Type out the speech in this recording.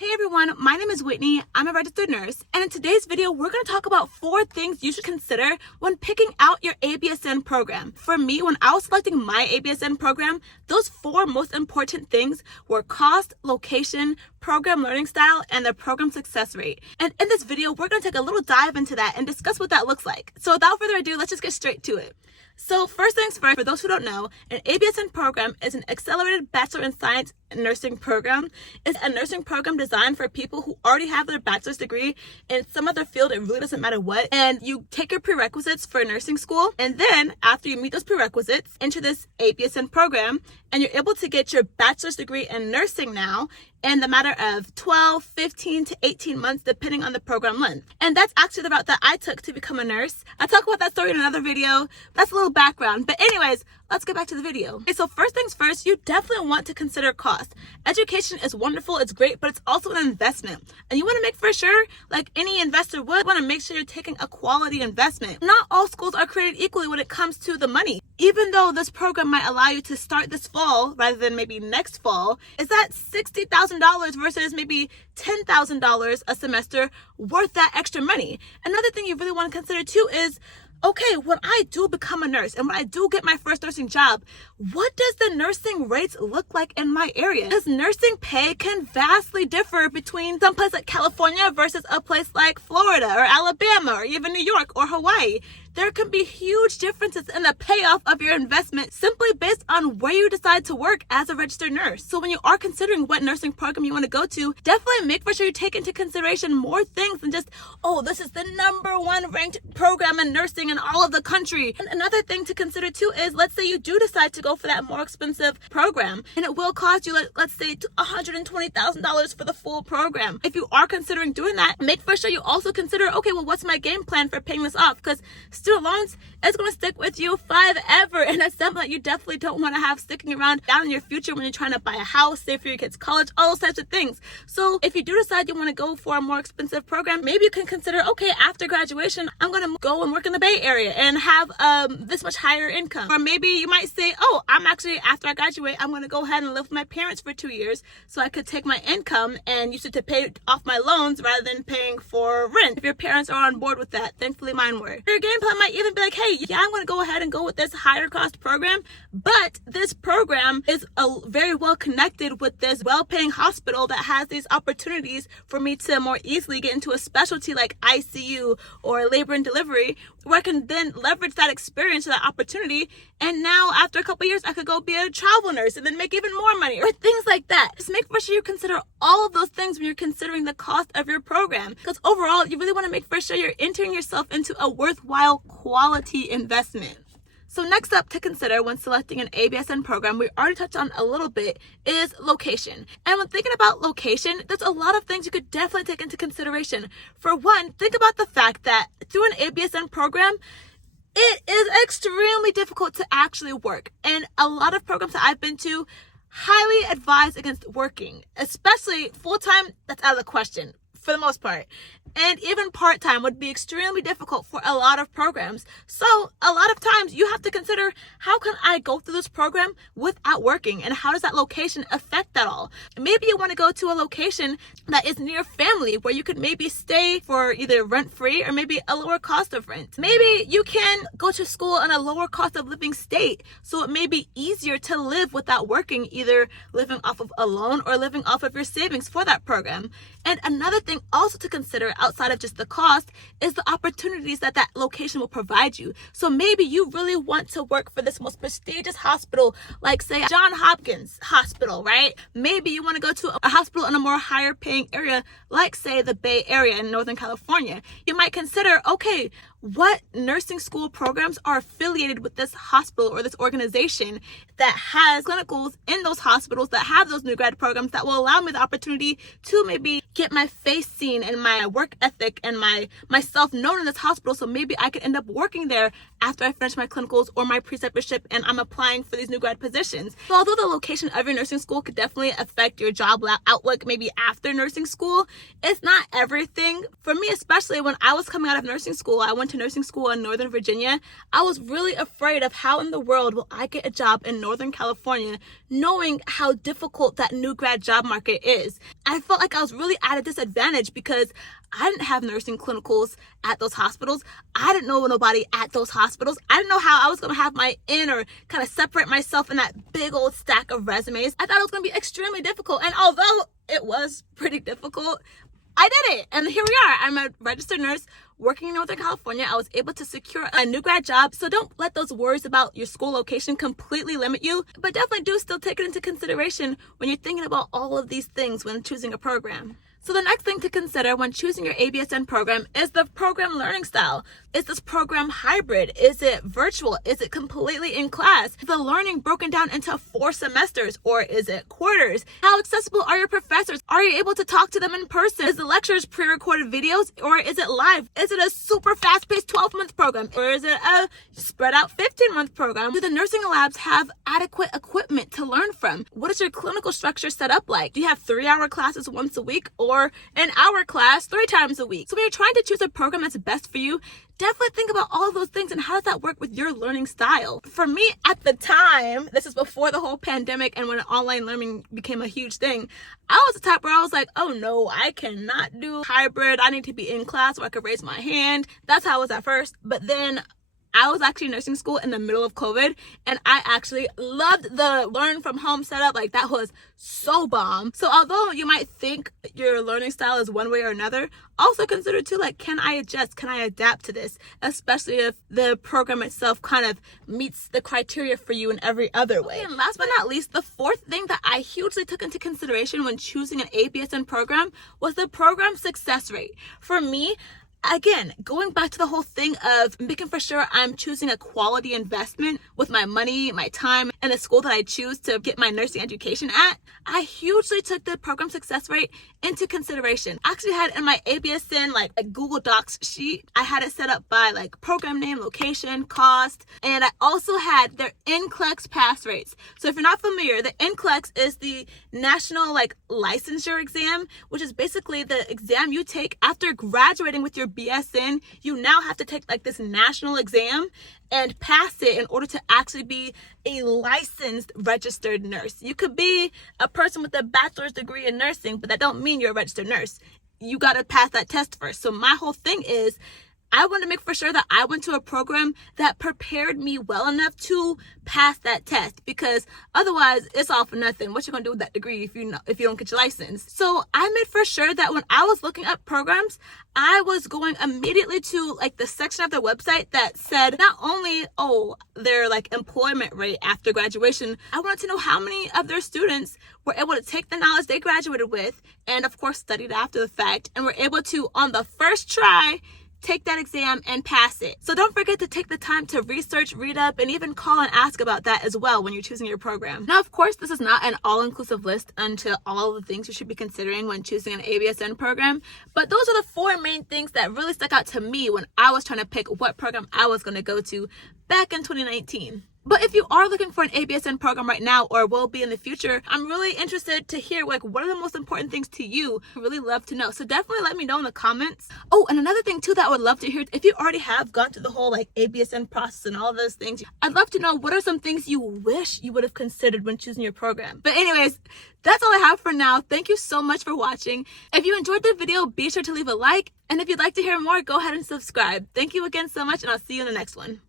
Hey everyone, my name is Whitney. I'm a registered nurse, and in today's video, we're going to talk about 4 things you should consider when picking out your ABSN program. For me, when I was selecting my ABSN program, those 4 most important things were cost, location, program learning style, and the program success rate. And in this video, we're going to take a little dive into that and discuss what that looks like. So without further ado, let's just get straight to it. So first things first, for those who don't know, an ABSN program is an accelerated Bachelor in Science nursing program. It's a nursing program designed for people who already have their bachelor's degree in some other field. It really doesn't matter what. And you take your prerequisites for nursing school. And then after you meet those prerequisites, enter this ABSN program, and you're able to get your bachelor's degree in nursing now in the matter of 12, 15 to 18 months, depending on the program length. And that's actually the route that I took to become a nurse. I'll talk about that story in another video. That's a little background. But anyways, let's get back to the video. Okay, so first things first, you definitely want to consider cost. Education is wonderful, it's great, but it's also an investment. And you want to make for sure, like any investor would, want to make sure you're taking a quality investment. Not all schools are created equally when it comes to the money. Even though this program might allow you to start this fall rather than maybe next fall, is that $60,000 versus maybe $10,000 a semester worth that extra money? Another thing you really want to consider too is, okay, when I do become a nurse and when I do get my first nursing job, what does the nursing rates look like in my area? Because nursing pay can vastly differ between some place like California versus a place like Florida or Alabama or even New York or Hawaii. There can be huge differences in the payoff of your investment simply based on where you decide to work as a registered nurse. So when you are considering what nursing program you want to go to, definitely make for sure you take into consideration more things than just, oh, this is the #1 ranked program in nursing in all of the country. And another thing to consider too is, let's say you do decide to go for that more expensive program and it will cost you, let's say $120,000 for the full program. If you are considering doing that, make for sure you also consider, okay, well, what's my game plan for paying this off? Because student loans, it's going to stick with you forever, and that's something that you definitely don't want to have sticking around down in your future when you're trying to buy a house, save for your kids' college, all those types of things. So if you do decide you want to go for a more expensive program, maybe you can consider, okay, after graduation, I'm going to go and work in the Bay Area and have this much higher income. Or maybe you might say, oh, after I graduate, I'm going to go ahead and live with my parents for 2 years so I could take my income and use it to pay off my loans rather than paying for rent. If your parents are on board with that, thankfully mine were. Your game plan might even be like, hey, yeah, I'm going to go ahead and go with this higher cost program, but this program is very well connected with this well-paying hospital that has these opportunities for me to more easily get into a specialty like ICU or labor and delivery, where I can then leverage that experience or that opportunity. And now after a couple of years, I could go be a travel nurse and then make even more money or things like that. Just make for sure you consider all of those things when you're considering the cost of your program. Because overall, you really want to make for sure you're entering yourself into a worthwhile quality investment. So next up to consider when selecting an ABSN program, we already touched on a little bit, is location. And when thinking about location, there's a lot of things you could definitely take into consideration. For one, think about the fact that through an ABSN program, it is extremely difficult to actually work. And a lot of programs that I've been to highly advise against working, especially full-time. That's out of the question for the most part. And even part-time would be extremely difficult for a lot of programs. So a lot of times you have to consider, how can I go through this program without working? And how does that location affect that all? Maybe you want to go to a location that is near family where you could maybe stay for either rent-free or maybe a lower cost of rent. Maybe you can go to school in a lower cost of living state, so it may be easier to live without working, either living off of a loan or living off of your savings for that program. And another thing also to consider outside of just the cost is the opportunities that that location will provide you. So maybe you really want to work for this most prestigious hospital, like say Johns Hopkins Hospital, right? Maybe you want to go to a hospital in a more higher paying area, like say the Bay Area in Northern California. You might consider, okay, what nursing school programs are affiliated with this hospital or this organization that has clinicals in those hospitals that have those new grad programs that will allow me the opportunity to maybe get my face seen and my work ethic and myself known in this hospital, so maybe I could end up working there after I finish my clinicals or my preceptorship and I'm applying for these new grad positions. So although the location of your nursing school could definitely affect your job outlook maybe after nursing school, it's not everything. For me, especially when I was coming out of nursing school, I went to nursing school in Northern Virginia. I was really afraid of how in the world will I get a job in Northern California, knowing how difficult that new grad job market is. I felt like I was really at a disadvantage because I didn't have nursing clinicals at those hospitals. I didn't know nobody at those hospitals. I didn't know how I was going to have my in or kind of separate myself in that big old stack of resumes. I thought it was going to be extremely difficult. And although it was pretty difficult, I did it. And here we are. I'm a registered nurse working in Northern California. I was able to secure a new grad job. So don't let those worries about your school location completely limit you, but definitely do still take it into consideration when you're thinking about all of these things when choosing a program. So the next thing to consider when choosing your ABSN program is the program learning style. Is this program hybrid? Is it virtual? Is it completely in class? Is the learning broken down into 4 semesters or is it quarters? How accessible are your professors? Are you able to talk to them in person? Is the lectures pre-recorded videos or is it live? Is it a super fast-paced 12-month program or is it a spread out 15-month program? Do the nursing labs have adequate equipment to learn from? What is your clinical structure set up like? Do you have 3-hour classes once a week or an hour class 3 times a week? So when you're trying to choose a program that's best for you, definitely think about all of those things and how does that work with your learning style. For me at the time, this is before the whole pandemic and when online learning became a huge thing, I was the type where I was like, oh no, I cannot do hybrid. I need to be in class where I could raise my hand. That's how I was at first. But then I was actually in nursing school in the middle of COVID and I actually loved the learn from home setup. Like that was so bomb. So although you might think your learning style is one way or another, also consider too, like, can I adjust? Can I adapt to this? Especially if the program itself kind of meets the criteria for you in every other way. And last but not least, the 4th thing that I hugely took into consideration when choosing an ABSN program was the program success rate. For me, again, going back to the whole thing of making for sure I'm choosing a quality investment with my money, my time, and the school that I choose to get my nursing education at, I hugely took the program success rate into consideration. I actually had in my ABSN like a Google Docs sheet, I had it set up by like program name, location, cost, and I also had their NCLEX pass rates. So if you're not familiar, the NCLEX is the national like licensure exam, which is basically the exam you take after graduating with your BSN. You now have to take like this national exam and pass it in order to actually be a licensed registered nurse. You could be a person with a bachelor's degree in nursing, but that don't mean you're a registered nurse. You got to pass that test first. So my whole thing is I want to make for sure that I went to a program that prepared me well enough to pass that test, because otherwise it's all for nothing. What you gonna do with that degree if you don't get your license? So I made for sure that when I was looking up programs, I was going immediately to like the section of their website that said not only their like employment rate after graduation. I wanted to know how many of their students were able to take the knowledge they graduated with and of course studied after the fact and were able to on the first try take that exam and pass it. So don't forget to take the time to research, read up, and even call and ask about that as well when you're choosing your program. Now, of course, this is not an all-inclusive list unto all of the things you should be considering when choosing an ABSN program, but those are the 4 main things that really stuck out to me when I was trying to pick what program I was going to go to back in 2019. But if you are looking for an ABSN program right now or will be in the future, I'm really interested to hear like what are the most important things to you. I really love to know. So definitely let me know in the comments. Oh, and another thing too that I would love to hear, if you already have gone through the whole like ABSN process and all those things, I'd love to know what are some things you wish you would have considered when choosing your program. But anyways, that's all I have for now. Thank you so much for watching. If you enjoyed the video, be sure to leave a like. And if you'd like to hear more, go ahead and subscribe. Thank you again so much, and I'll see you in the next one.